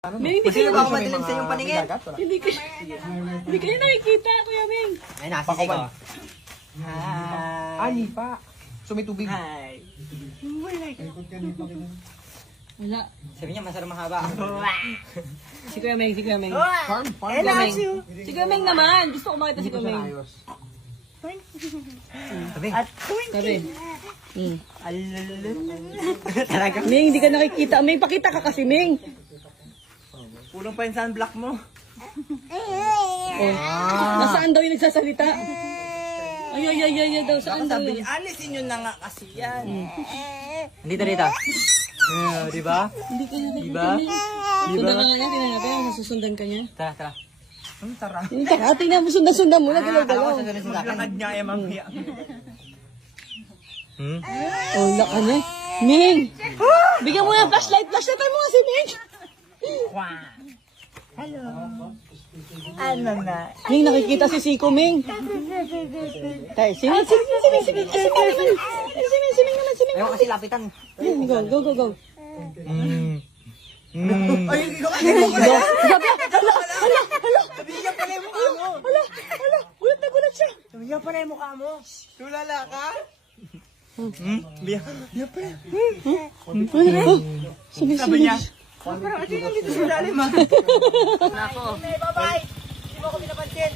Ming, hindi kayo Sino ba ako madilim sa iyong paningin? Hindi kayo nakikita, Kuya Ming. Ay, nasisig ko. Ani pa. So may tubig. Hi. Wala. Sabi niya, masarap mahaba. Si Kuya Ming, si Kuya Ming. Farm. I love you. Si Kuya Ming naman. Gusto ko makita si Kuya Ming. Ayos. Sabi. At Sabi. talaga. Ming, hindi ka nakikita. Ming, pakita ka kasi, Ming. Pulong pa yung sunblock mo. Oh. Nasaan daw yung nagsasalita? Ay, daw. Saan daw Sabi yun? niya, alisin nyo na nga kasi yan. Dito, dito. Di ba? Hindi ka nakikita, Diba? Ming. Sundan ka nga niya. Tingnan natin. Nasusundan ka niya. Tara, tara. Ang tara. Tingnan mo, sundan mo. Nagalaw-galaw. Maglakad niya ay mamaya. Oh, laka niya. Ming! Bigyan mo yung flashlight. Flashlight mo nga si Ming. Hello. Ano na? Ming, nakikita si Siko, Ming. Tay, si Ming naman. Ayaw kasi lapitan. Go. Ay, hindi ko kasi mo ko Sabihan pala yung mukha mo. Gulat na gulat siya. Sabihan pala yung mukha mo. Tulala ka? Bihan pala. Sabi niya. Parang ito yung nandito sa lalim. Nako. Bye-bye. Hindi mo ako pinapansin.